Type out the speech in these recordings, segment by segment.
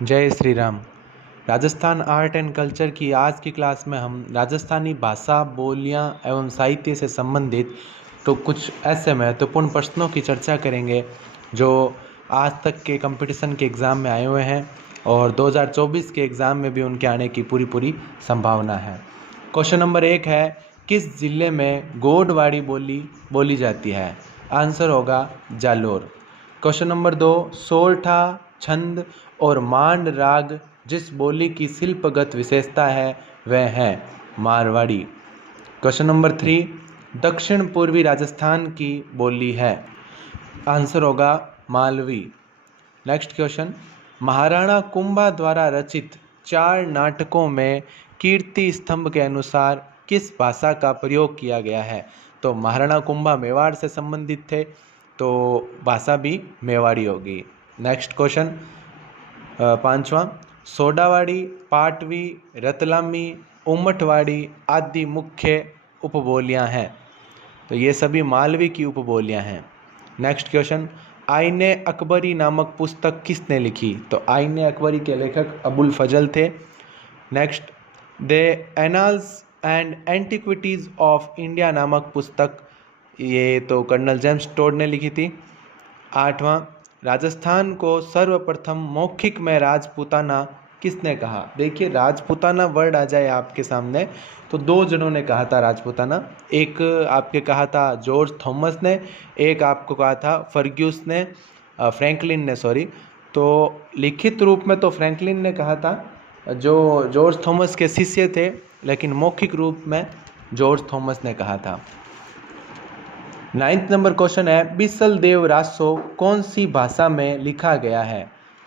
जय Shri Ram. Rajasthan art and culture की आज की क्लास में हम राजस्थानी भाषा, बोलियां एवं साहित्य से संबंधित तो कुछ ऐसे महत्वपूर्ण प्रश्नों की चर्चा करेंगे जो आज तक के कंपटीशन के एग्ज़ाम में आए हुए हैं और 2024 के एग्ज़ाम में भी उनके आने की पूरी संभावना है। क्वेश्चन नंबर 1 है, किस जिले में गोडवाड़ी बोली बोली जाती है? आंसर होगा जालोर। क्वेश्चन नंबर 2, सोरठा, छंद और मांड राग जिस बोली की शिल्पगत विशेषता है वह है मारवाड़ी। क्वेश्चन नंबर 3, दक्षिण पूर्वी राजस्थान की बोली है? आंसर होगा मालवी। नेक्स्ट क्वेश्चन, महाराणा कुंभा द्वारा रचित 4 नाटकों में कीर्ति स्तंभ के अनुसार किस भाषा का प्रयोग किया गया है? तो महाराणा कुंभा मेवाड़ से संबंधित थे तो भाषा भी मेवाड़ी होगी। नेक्स्ट क्वेश्चन 5वां, सोडावाड़ी, पाटवी, रतलामी, उमटवाड़ी आदि मुख्य उपबोलियां हैं तो ये सभी मालवी की उपबोलियां हैं। नेक्स्ट क्वेश्चन, आईने अकबरी नामक पुस्तक किसने लिखी? तो आईने अकबरी के लेखक अबुल फजल थे। Next, the annals and antiquities of India नामक पुस्तक ये तो कर्नल जेम्स टोड ने लिखी थी। 8वां, राजस्थान को सर्वप्रथम मौखिक में राजपूताना किसने कहा? देखिए, राजपूताना वर्ड आ जाए आपके सामने तो 2 जनों ने कहा था राजपूताना। एक आपके कहा था जॉर्ज थॉमस ने, एक आपको कहा था फ्रैंकलिन ने सॉरी। तो लिखित रूप में तो फ्रैंकलिन ने कहा था, जो जॉर्ज थॉमस के शिष्य थे, लेकिन मौखिक रूप में जॉर्ज थॉमस ने कहा था। 9th नंबर क्वेश्चन है, बिसल देव रासो कौन सी भाषा में लिखा गया है?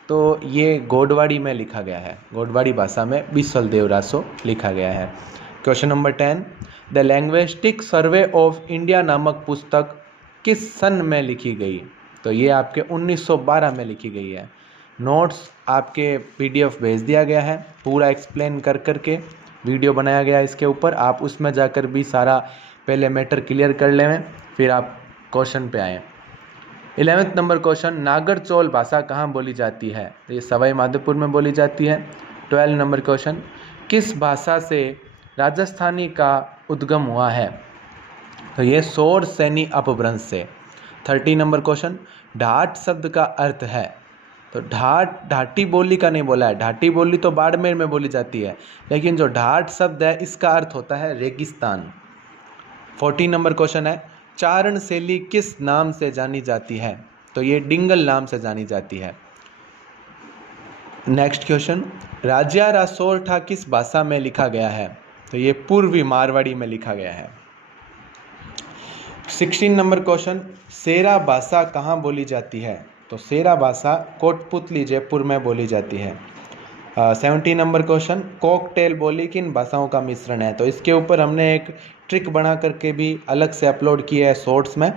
तो ये गोडवाड़ी में लिखा गया है। गोडवाड़ी भाषा में बिसल देव रासो लिखा गया है। Question number 10, the linguistic survey of India नामक पुस्तक किस सन में लिखी गई? तो ये आपके 1912 में लिखी गई है। नोट्स आपके PDF भेज दिया गया है, पूरा एक्सप्लेन कर करके वीडियो बनाया गया है इसके ऊपर। आप उसमें जाकर भी सारा पहले मैटर क्लियर कर लें, फिर आप क्वेश्चन पे आएँ। 11th नंबर क्वेश्चन, नागरचौल भाषा कहाँ बोली जाती है? तो ये सवाई माधोपुर में बोली जाती है। 12 नंबर क्वेश्चन, किस भाषा से राजस्थानी का उद्गम हुआ है? तो ये सौर सैनी अपभ्रंश से। 30 नंबर क्वेश्चन, ढाट शब्द का अर्थ है? तो ढाटी बोली का नहीं बोला है। ढाटी बोली तो बाड़मेर में बोली जाती है, लेकिन जो ढाट शब्द है इसका अर्थ होता है रेगिस्तान। 14 नंबर क्वेश्चन है, चारण शैली किस नाम से जानी जाती है? तो ये डिंगल नाम से जानी जाती है। नेक्स्ट क्वेश्चन, राजियारा सोरठा किस भाषा में लिखा गया है? तो ये पूर्वी मारवाड़ी में लिखा गया है। 16 नंबर क्वेश्चन, सेरा भाषा कहाँ बोली जाती है? तो सेरा भाषा कोटपुतली जयपुर में बोली जाती है। 17 नंबर क्वेश्चन, कॉकटेल बोली किन भाषाओं का मिश्रण है? तो इसके ऊपर हमने एक ट्रिक बना करके भी अलग से अपलोड किया है शॉर्ट्स में।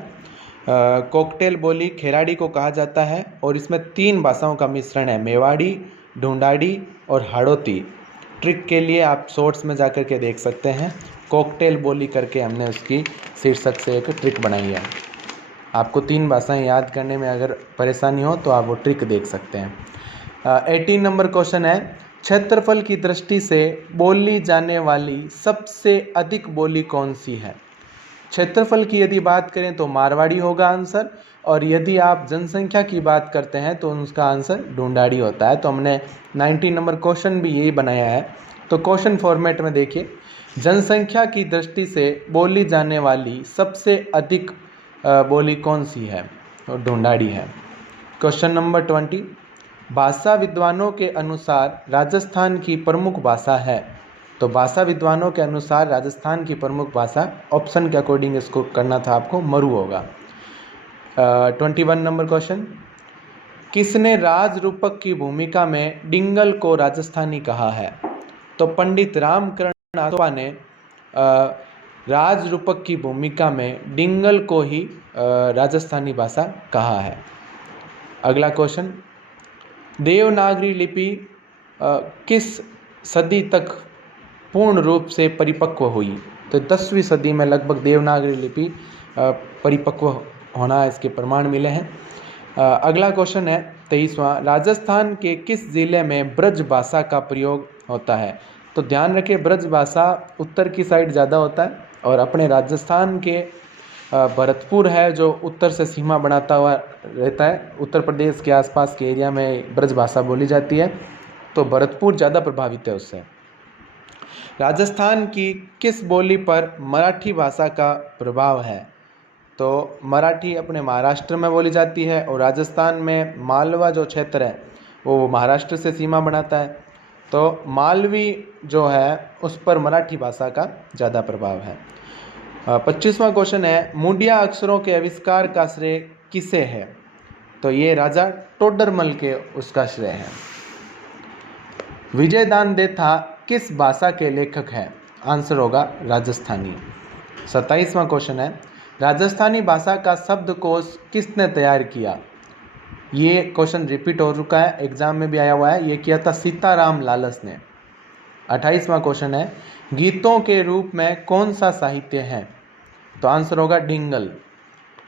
कॉकटेल बोली खेराड़ी को कहा जाता है और इसमें 3 भाषाओं का मिश्रण है, मेवाड़ी, ढूंढाड़ी और हाड़ौती। ट्रिक के लिए आप शॉर्ट्स में जाकर के देख सकते हैं, कॉकटेल बोली करके हमने उसकी शीर्षक से एक ट्रिक बनाई है। आपको 3 भाषाएं याद करने में अगर परेशानी हो तो आप वो ट्रिक देख सकते हैं। 18 नंबर क्वेश्चन है, क्षेत्रफल की दृष्टि से बोली जाने वाली सबसे अधिक बोली कौन सी है? क्षेत्रफल की यदि बात करें तो मारवाड़ी होगा आंसर, और यदि आप जनसंख्या की बात करते हैं तो उसका आंसर ढूंढाड़ी होता है। तो हमने 19 नंबर क्वेश्चन भी यही बनाया है। तो क्वेश्चन फॉर्मेट में देखिए, जनसंख्या की दृष्टि से बोली जाने वाली सबसे अधिक बोली कौन सी है? तो ढूंढाड़ी है। क्वेश्चन नंबर 20, भाषा विद्वानों के अनुसार राजस्थान की प्रमुख भाषा है? तो भाषा विद्वानों के अनुसार राजस्थान की प्रमुख भाषा, ऑप्शन के अकॉर्डिंग इसको करना था आपको, मरु होगा। 21 नंबर क्वेश्चन, किसने राज रूपक की भूमिका में डिंगल को राजस्थानी कहा है? तो पंडित रामकरण आसवा ने राज रूपक की भूमिका में डिंगल को ही राजस्थानी भाषा कहा है। अगला क्वेश्चन, देवनागरी लिपि किस सदी तक पूर्ण रूप से परिपक्व हुई? तो 10वीं सदी में लगभग देवनागरी लिपि परिपक्व होना इसके प्रमाण मिले हैं। अगला क्वेश्चन है 23वां, राजस्थान के किस ज़िले में ब्रज भाषा का प्रयोग होता है? तो ध्यान रखें, ब्रज भाषा उत्तर की साइड ज़्यादा होता है और अपने राजस्थान के भरतपुर है जो उत्तर से सीमा बनाता हुआ रहता है, उत्तर प्रदेश के आसपास के एरिया में ब्रज भाषा बोली जाती है, तो भरतपुर ज़्यादा प्रभावित है उससे। राजस्थान की किस बोली पर मराठी भाषा का प्रभाव है? तो मराठी अपने महाराष्ट्र में बोली जाती है और राजस्थान में मालवा जो क्षेत्र है वो महाराष्ट्र से सीमा बनाता है, तो मालवी जो है उस पर मराठी भाषा का ज़्यादा प्रभाव है। 25वां क्वेश्चन है, मुंडिया अक्षरों के आविष्कार का श्रेय किसे है? तो ये राजा टोडरमल के उसका श्रेय है। विजयदान देथा किस भाषा के लेखक हैं? आंसर होगा राजस्थानी। 27वां क्वेश्चन है, राजस्थानी भाषा का शब्दकोश किसने तैयार किया? ये क्वेश्चन रिपीट हो चुका है, एग्जाम में भी आया हुआ है, ये किया था सीताराम लालस ने। 28वां क्वेश्चन है, गीतों के रूप में कौन सा साहित्य है? तो आंसर होगा डिंगल।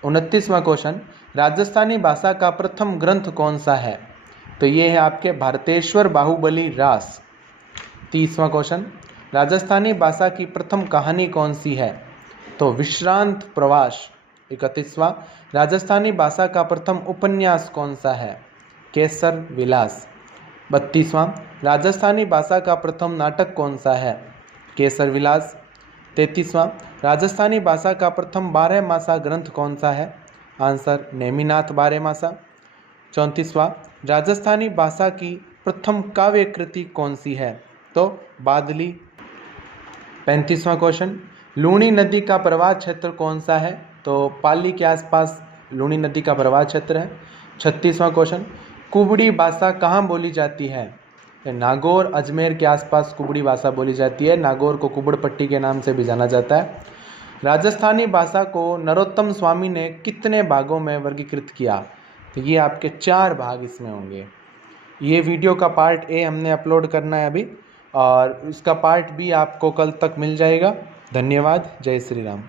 29वां क्वेश्चन, राजस्थानी भाषा का प्रथम ग्रंथ कौन सा है? तो ये है आपके भारतेश्वर बाहुबली रास। 30वां क्वेश्चन, राजस्थानी भाषा की प्रथम कहानी कौन सी है? तो विश्रांत प्रवास। 31वां, राजस्थानी भाषा का प्रथम उपन्यास कौन सा है? केसर विलास। 32वां, राजस्थानी भाषा का प्रथम नाटक कौन सा है? केसर विलास। 33वां, राजस्थानी भाषा का प्रथम बारहमासा ग्रंथ कौन सा है? आंसर नेमिनाथ बारहमासा। 34वां, राजस्थानी भाषा की प्रथम काव्य कृति कौन सी है? तो बादली। 35वां क्वेश्चन, लूणी नदी का प्रवाह क्षेत्र कौन सा है? तो पाली के आसपास लूणी नदी का प्रवाह क्षेत्र है। 36वां क्वेश्चन, कुबड़ी भाषा कहाँ बोली जाती है? नागौर अजमेर के आसपास कुबड़ी भाषा बोली जाती है, नागौर को कुबड़ पट्टी के नाम से भी जाना जाता है। राजस्थानी भाषा को नरोत्तम स्वामी ने कितने भागों में वर्गीकृत किया? तो ये आपके 4 भाग इसमें होंगे। ये वीडियो का पार्ट ए हमने अपलोड करना है अभी और इसका पार्ट बी आपको कल तक मिल जाएगा। धन्यवाद। जय श्री राम।